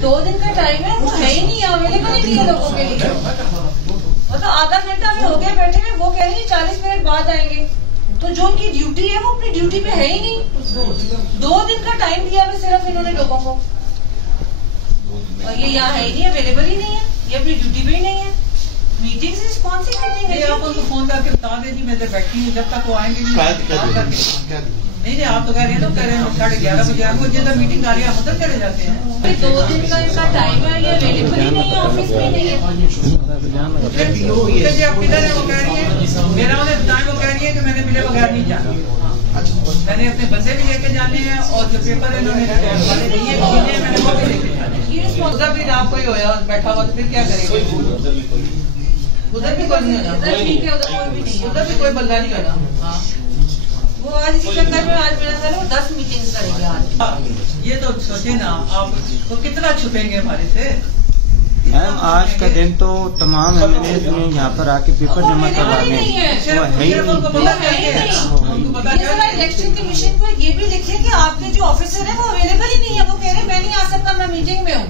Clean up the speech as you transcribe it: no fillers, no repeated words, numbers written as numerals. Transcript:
2 दिन का टाइम है, वो है ही नहीं, अवेलेबल ही नहीं है लोगों के लिए। मतलब आधा घंटा में हो गया बैठे हुए, वो कह रहे हैं 40 मिनट बाद आएंगे। तो जो उनकी ड्यूटी है वो अपनी ड्यूटी पे है ही नहीं। 2 दिन का टाइम दिया है सिर्फ इन्होंने लोगों को, और ये यहाँ है ही नहीं, अवेलेबल ही नहीं है, ये अपनी ड्यूटी पे ही नहीं है। मीटिंग से कौन सी मीटिंग है? आप उनको फोन करके बता दें जी मैं तो बैठी हूँ, जब तक वो आएंगे नहीं आप तो कह रहे हैं, तो कह रहे हैं 11:30 बजे आएंगे, जितना मीटिंग आ रही है हम उधर चले जाते हैं। 2 दिन का इनका टाइम है, ये अवेलेबल ही नहीं है, ऑफिस में नहीं है। आप किधर है? वो कह रही है मेरा उन्हें बताएं, वो कह रही है कि मैंने मिले बगैर नहीं जाना। मैंने अपने बंदे भी लेके जाने हैं और जो पेपर इन्होंने मैंने वो भी लेके जाने हैं। उधर भी ना कोई होया बैठा हुआ तो फिर क्या करेंगे? उधर भी कोई नहीं होना, उधर भी कोई बंदा नहीं होना। वो आज इसी चक्कर में आज मेरा सर वो 10 मीटिंग करेंगे आज। ये तो सोचे ना आप, तो कितना छुपेंगे हमारे से? मैम आज का दिन तो तमाम एमएलए ने यहाँ पर आके पेपर जमा करवाने इलेक्शन कमीशन को ये भी लिखे कि आपके जो ऑफिसर है वो अवेलेबल ही नहीं है। वो कह रहे हैं मैं नहीं आ सकता, मैं मीटिंग में हूँ।